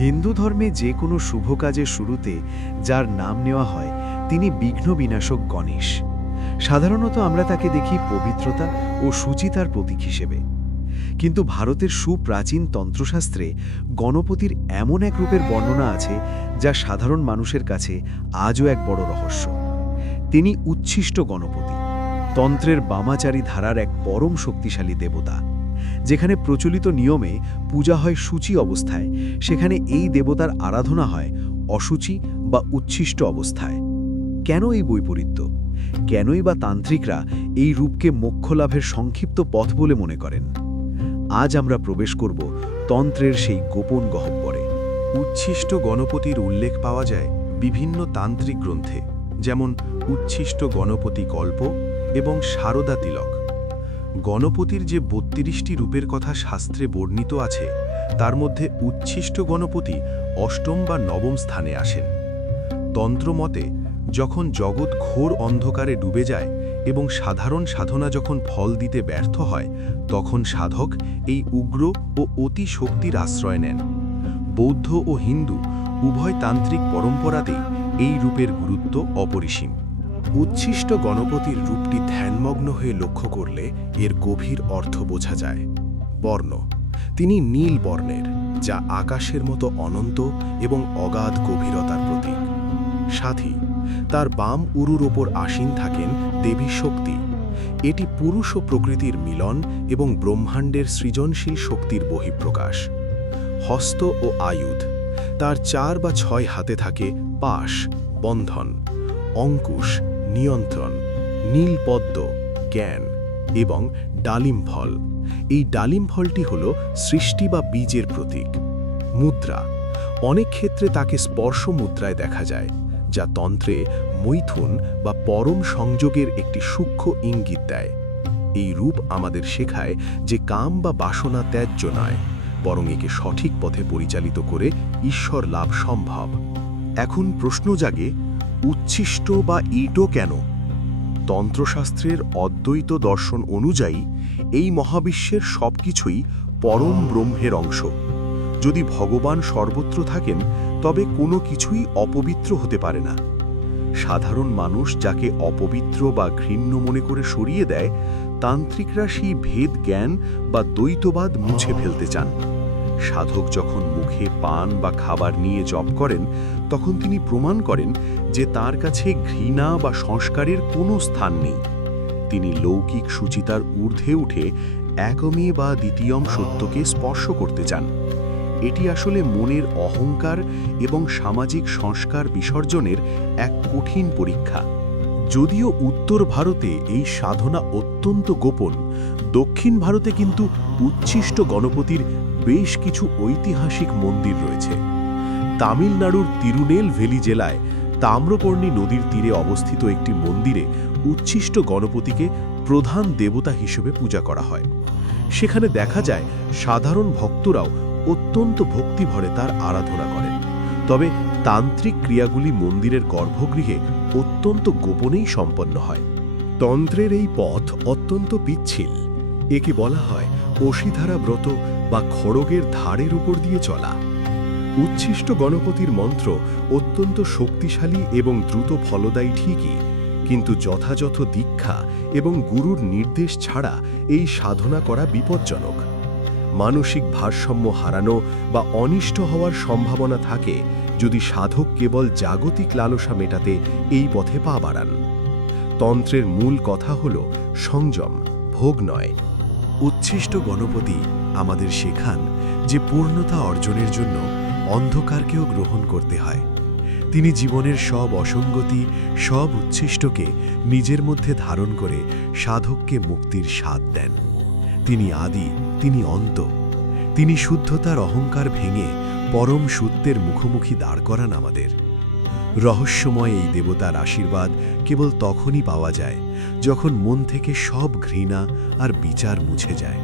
হিন্দু ধর্মে যে কোনো শুভ কাজের শুরুতে যার নাম নেওয়া হয় তিনি বিঘ্ন বিনাশক গণেশ। সাধারণত আমরা তাকে দেখি পবিত্রতা ও শুচিতার প্রতীক হিসেবে। কিন্তু ভারতের সুপ্রাচীন তন্ত্রশাস্ত্রে গণপতির এমন এক রূপের বর্ণনা আছে যা সাধারণ মানুষের কাছে আজও এক বড় রহস্য। তিনি উচ্ছিষ্ট গণপতি, তন্ত্রের বামাচারী ধারার এক পরম শক্তিশালী দেবতা। যেখানে প্রচলিত নিয়মে পূজা হয় সূচি অবস্থায়, সেখানে এই দেবতার আরাধনা হয় অসুচি বা উচ্ছিষ্ট অবস্থায়। কেন এই বৈপরীত্য? কেনই বা তান্ত্রিকরা এই রূপকে মোক্ষলাভের সংক্ষিপ্ত পথ বলে মনে করেন? আজ আমরা প্রবেশ করব তন্ত্রের সেই গোপন গহ্বরে। উচ্ছিষ্ট গণপতির উল্লেখ পাওয়া যায় বিভিন্ন তান্ত্রিক গ্রন্থে, যেমন উচ্ছিষ্ট গণপতি কল্প এবং শারদা তিলক। গণপতির যে ৩২টি রূপের কথা শাস্ত্রে বর্ণিত আছে, তার মধ্যে উচ্ছিষ্ট গণপতি অষ্টম বা নবম স্থানে আসেন। তন্ত্রমতে যখন জগৎ ঘোর অন্ধকারে ডুবে যায় এবং সাধারণ সাধনা যখন ফল দিতে ব্যর্থ হয়, তখন সাধক এই উগ্র ও অতি শক্তির আশ্রয় নেন। বৌদ্ধ ও হিন্দু উভয় তান্ত্রিক পরম্পরাতেই এই রূপের গুরুত্ব অপরিসীম। উচ্ছিষ্ট গণপতির রূপটি ধ্যানমগ্ন হয়ে লক্ষ্য করলে এর গভীর অর্থ বোঝা যায়। বর্ণ: তিনি নীল বর্ণের, যা আকাশের মতো অনন্ত এবং অগাধ গভীরতার প্রতীক। সাথী: তার বাম উরুর ওপর আসীন থাকেন দেবী শক্তি। এটি পুরুষ ও প্রকৃতির মিলন এবং ব্রহ্মাণ্ডের সৃজনশীল শক্তির বহিঃপ্রকাশ। হস্ত ও আয়ুধ: তার ৪ বা ৬ হাতে থাকে পাশ, বন্ধন, অঙ্কুশ, নিয়ন্ত্রণ, নীলপদ্ম, জ্ঞান এবং ডালিম ফল। এই ডালিম ফলটি হল সৃষ্টি বা বীজের প্রতীক। মুদ্রা: অনেক ক্ষেত্রে তাকে স্পর্শ মুদ্রায় দেখা যায়, যা তন্ত্রে মৈথুন বা পরম সংযোগের একটি সূক্ষ্ম ইঙ্গিত দেয়। এই রূপ আমাদের শেখায় যে কাম বা বাসনা ত্যায্য নয়, বরং একে সঠিক পথে পরিচালিত করে ঈশ্বর লাভ সম্ভব। এখন প্রশ্ন জাগে, উচ্ছিষ্ট বা ইটো কেন? তন্ত্রশাস্ত্রের অদ্বৈত দর্শন অনুযায়ী এই মহাবিশ্বের সবকিছুই পরম ব্রহ্মের অংশ। যদি ভগবান সর্বত্র থাকেন, তবে কোনো কিছুই অপবিত্র হতে পারে না। সাধারণ মানুষ যাকে অপবিত্র বা ঘৃণ্য মনে করে সরিয়ে দেয়, তান্ত্রিকরা সেই ভেদ জ্ঞান বা দ্বৈতবাদ মুছে ফেলতে চান। সাধক যখন মুখে পান বা খাবার নিয়ে জপ করেন, তখন তিনি প্রমাণ করেন যে তার কাছে ঘৃণা বা সংস্কারের কোনো স্থান নেই। তিনি লৌকিক সুচিতার ঊর্ধ্বে উঠে একমে বা দ্বিতীয়ম সত্যকে স্পর্শ করতে চান। এটি আসলে মনের অহংকার এবং সামাজিক সংস্কার বিসর্জনের এক কঠিন পরীক্ষা। যদিও উত্তর ভারতে এই সাধনা অত্যন্ত গোপন, দক্ষিণ ভারতে কিন্তু উচ্ছিষ্ট গণপতির বেশ কিছু ঐতিহাসিক মন্দির রয়েছে। তামিলনাড়ুর তিরুনেলভেলি জেলায় তাম্রপর্ণী নদীর তীরে অবস্থিত একটি মন্দিরে উচ্ছিষ্ট গণপতিকে প্রধান দেবতা হিসেবে পূজা করা হয়। সেখানে দেখা যায় সাধারণ ভক্তরাও অত্যন্ত ভক্তিভরে তার আরাধনা করেন। তবে তান্ত্রিক ক্রিয়াগুলি মন্দিরের গর্ভগৃহে অত্যন্ত গোপনেই সম্পন্ন হয়। তন্ত্রের এই পথ অত্যন্ত পিচ্ছিল। একে বলা হয় অশিধারা ব্রত বা খড়গের ধারের উপর দিয়ে চলা। উচ্ছিষ্ট গণপতির মন্ত্র অত্যন্ত শক্তিশালী এবং দ্রুত ফলদায়ী ঠিকই, কিন্তু যথাযথ দীক্ষা এবং গুরুর নির্দেশ ছাড়া এই সাধনা করা বিপজ্জনক। মানসিক ভারসাম্য হারানো বা অনিষ্ট হওয়ার সম্ভাবনা থাকে যদি সাধক কেবল জাগতিক লালসা মেটাতে এই পথে পা বাড়ান। তন্ত্রের মূল কথা হল সংযম, ভোগ নয়। উচ্ছিষ্ট গণপতি আমাদের শেখান যে পূর্ণতা অর্জনের জন্য অন্ধকারকেও গ্রহণ করতে হয়। তিনি জীবনের সব অসঙ্গতি, সব উচ্ছিষ্টকে নিজের মধ্যে ধারণ করে সাধককে মুক্তির স্বাদ দেন। তিনি আদি, তিনি অন্ত। তিনি শুদ্ধতার অহংকার ভেঙে পরম সত্যের মুখোমুখি দাঁড় করান আমাদের। রহস্যময় এই দেবতার আশীর্বাদ কেবল তখনই পাওয়া যায় যখন মন থেকে সব ঘৃণা আর বিচার মুছে যায়।